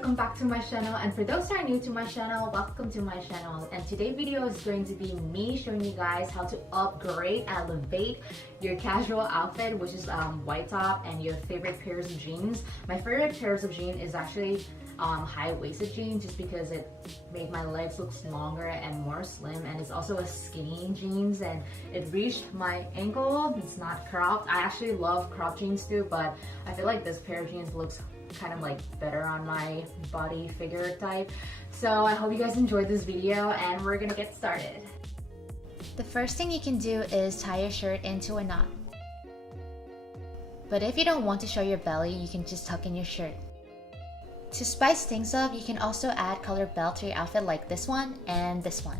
welcome back to my channel, and for those who are new to my channel, welcome to my channel. And today's video is going to be me showing you guys how to upgrade, elevate your casual outfit, which is white top and your favorite pairs of jeans. My favorite pairs of jeans is actually high-waisted jeans, just because it made my legs look longer and more slim, and it's also a skinny jeans and it reached my ankle. It's not cropped. I actually love cropped jeans too, but I feel like this pair of jeans looks kind of like better on my body figure type. So I hope you guys enjoyed this video, and we're gonna get started. The first thing you can do is tie your shirt into a knot. But if you don't want to show your belly, you can just tuck in your shirt. To spice things up, you can also add colored belt to your outfit, like this one and this one.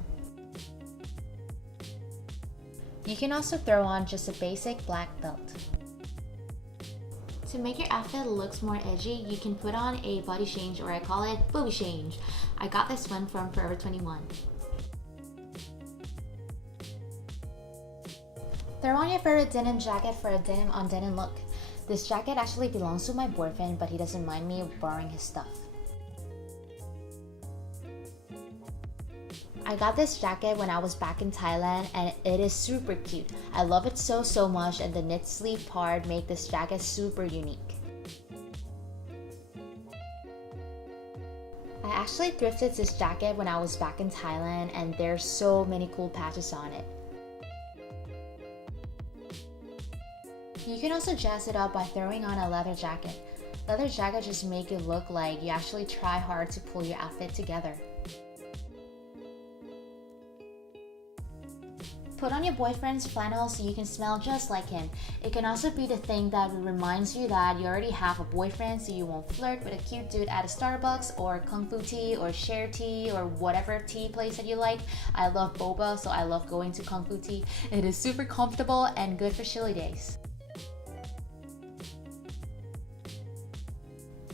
You can also throw on just a basic black belt. To make your outfit look more edgy, you can put on a body change, or I call it booby change. I got this one from Forever 21. Throw on your favorite denim jacket for a denim on denim look. This jacket actually belongs to my boyfriend, but he doesn't mind me borrowing his stuff. I got this jacket when I was back in Thailand, and it is super cute. I love it so much, and the knit sleeve part make this jacket super unique. I actually thrifted this jacket when I was back in Thailand, and there's so many cool patches on it. You can also jazz it up by throwing on a leather jacket. Leather jacket just make it look like you actually try hard to pull your outfit together. Put on your boyfriend's flannel so you can smell just like him. It can also be the thing that reminds you that you already have a boyfriend, so you won't flirt with a cute dude at a Starbucks or Kung Fu tea or Share tea or whatever tea place that you like. I love boba, so I love going to Kung Fu tea. It is super comfortable and good for chilly days.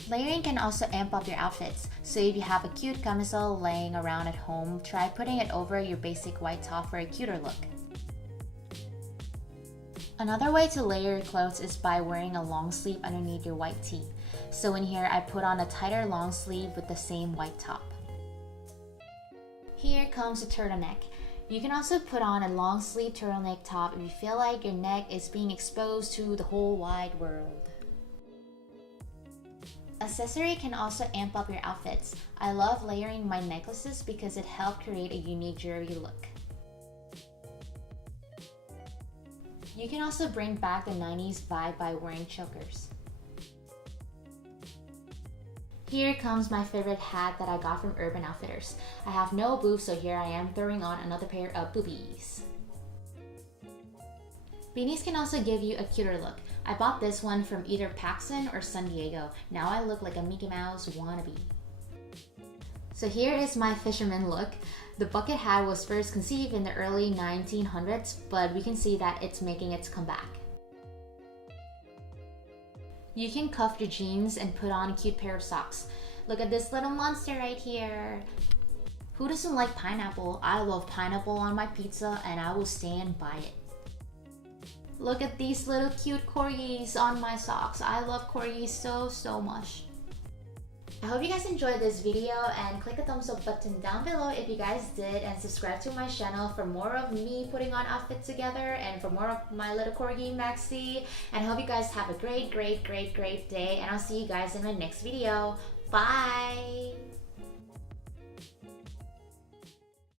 Layering can also amp up your outfits. So if you have a cute camisole laying around at home, try putting it over your basic white top for a cuter look. Another way to layer your clothes is by wearing a long sleeve underneath your white tee. So in here, I put on a tighter long sleeve with the same white top. Here comes the turtleneck. You can also put on a long sleeve turtleneck top if you feel like your neck is being exposed to the whole wide world. Accessory can also amp up your outfits. I love layering my necklaces because it helps create a unique jewelry look. You can also bring back the 90s vibe by wearing chokers. Here comes my favorite hat that I got from Urban Outfitters. I have no boobs, so here I am throwing on another pair of boobies. Beanies can also give you a cuter look. I bought this one from either Paxson or San Diego. Now I look like a Mickey Mouse wannabe. So here is my fisherman look. The bucket hat was first conceived in the early 1900s, but we can see that it's making its comeback. You can cuff your jeans and put on a cute pair of socks. Look at this little monster right here. Who doesn't like pineapple? I love pineapple on my pizza, and I will stand by it. Look at these little cute corgis on my socks. I love corgis so much. I hope you guys enjoyed this video, and click the thumbs up button down below if you guys did, and subscribe to my channel for more of me putting on outfits together and for more of my little corgi Maxi. And I hope you guys have a great day, and I'll see you guys in my next video. Bye!